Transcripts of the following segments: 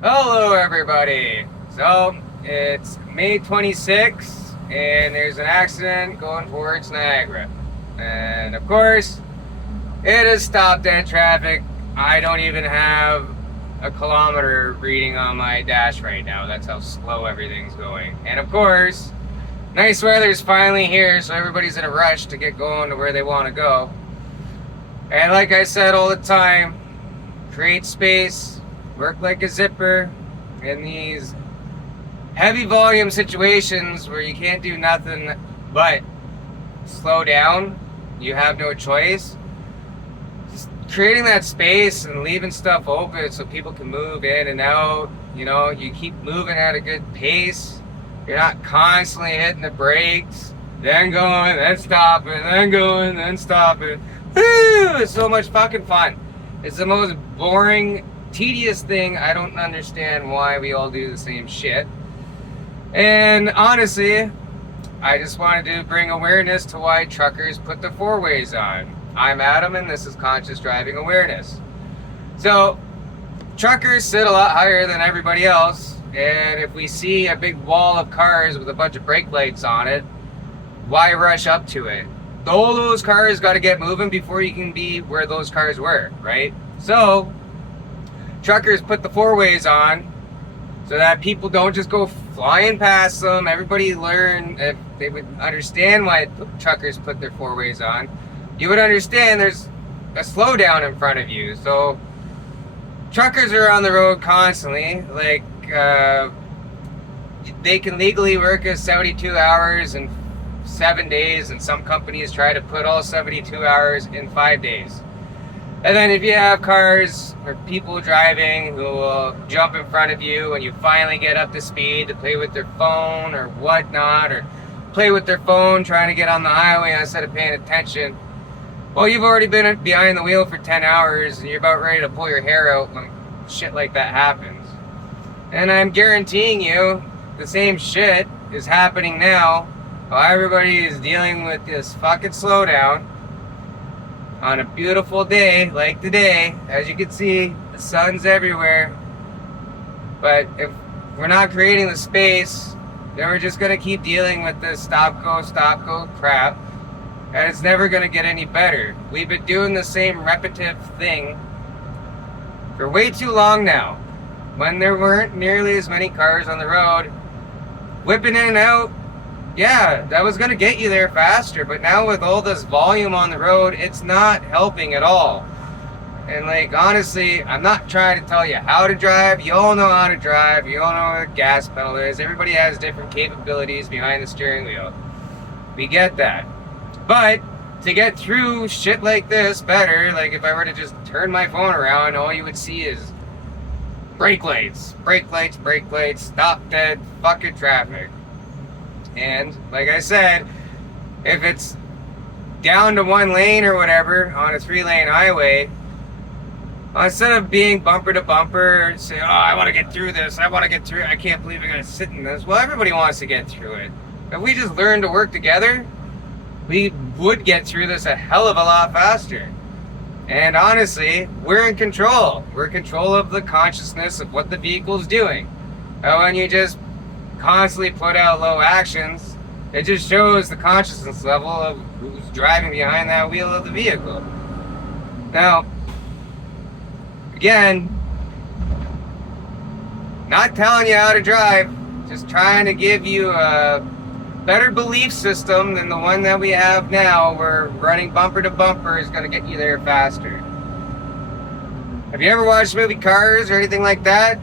Hello, everybody. So, it's May 26th, and there's an accident going towards Niagara. And of course, it is stopped at traffic. I don't even have a kilometer reading on my dash right now. That's how slow everything's going. And of course, nice weather's finally here, so everybody's in a rush to get going to where they want to go. And like I said all the time, create space, work like a zipper in these heavy volume situations where you can't do nothing but slow down. You have no choice. Just creating that space and leaving stuff open so people can move in and out. You know, you keep moving at a good pace. You're not constantly hitting the brakes, then going, then stopping, then going, then stopping. Woo! It's so much fucking fun. It's the most boring, tedious thing. I don't understand why we all do the same shit. And honestly, I just wanted to bring awareness to why truckers put the four ways on. I'm Adam, and this is Conscious Driving Awareness. So, truckers sit a lot higher than everybody else, and if we see a big wall of cars with a bunch of brake lights on it, why rush up to it? All those cars got to get moving before you can be where those cars were, right? So, truckers put the four ways on so that people don't just go flying past them. Everybody learn, if they would understand why truckers put their four ways on, you would understand there's a slowdown in front of you. So truckers are on the road constantly. Like, they can legally work as 72 hours and 7 days, and some companies try to put all 72 hours in 5 days. And then if you have cars or people driving who will jump in front of you when you finally get up to speed to play with their phone or whatnot, or play with their phone trying to get on the highway instead of paying attention, well, you've already been behind the wheel for 10 hours and you're about ready to pull your hair out when shit like that happens. And I'm guaranteeing you the same shit is happening now while everybody is dealing with this fucking slowdown on a beautiful day like today. As you can see, the sun's everywhere. But if we're not creating the space, then we're just going to keep dealing with this stop go crap, and it's never going to get any better. We've been doing the same repetitive thing for way too long now. When there weren't nearly as many cars on the road, whipping in and out, yeah, that was going to get you there faster. But now with all this volume on the road, it's not helping at all. And like, honestly, I'm not trying to tell you how to drive. You all know how to drive. You all know where the gas pedal is. Everybody has different capabilities behind the steering wheel. We get that. But to get through shit like this better, like if I were to just turn my phone around, all you would see is brake lights, brake lights, brake lights, stop dead, fucking traffic. And like I said, if it's down to one lane or whatever on a 3-lane highway, instead of being bumper to bumper, say, oh, I want to get through this, I want to get through it, I can't believe I'm going to sit in this. Well, everybody wants to get through it. If we just learn to work together, we would get through this a hell of a lot faster. And honestly, we're in control. We're in control of the consciousness of what the vehicle's doing. And when you just constantly put out low actions, it just shows the consciousness level of who's driving behind that wheel of the vehicle. Now, again, not telling you how to drive, just trying to give you a better belief system than the one that we have now, where running bumper to bumper is going to get you there faster. Have you ever watched the movie Cars or anything like that?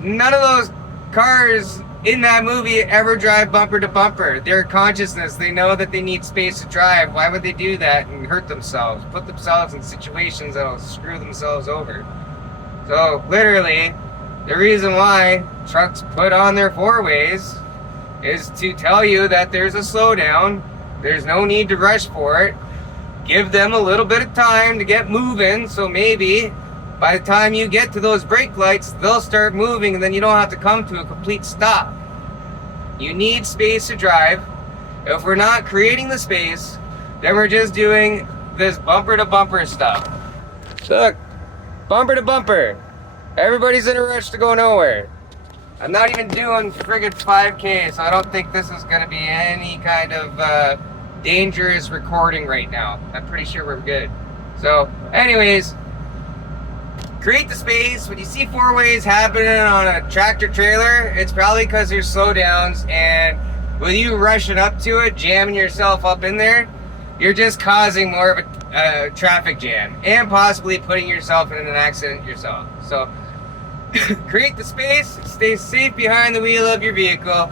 None of those cars in that movie ever drive bumper to bumper. Their consciousness, they know that they need space to drive. Why would they do that and hurt themselves? Put themselves in situations that'll screw themselves over. So literally, the reason why trucks put on their four ways is to tell you that there's a slowdown. There's no need to rush for it. Give them a little bit of time to get moving, so maybe by the time you get to those brake lights, they'll start moving, and then you don't have to come to a complete stop. You need space to drive. If we're not creating the space, then we're just doing this bumper to bumper stuff. Look, bumper to bumper. Everybody's in a rush to go nowhere. I'm not even doing friggin' 5K, so I don't think this is gonna be any kind of dangerous recording right now. I'm pretty sure we're good. So, anyways, create the space. When you see four ways happening on a tractor trailer, it's probably because there's slowdowns, and with you rushing up to it, jamming yourself up in there, you're just causing more of a traffic jam and possibly putting yourself in an accident yourself. So create the space, stay safe behind the wheel of your vehicle,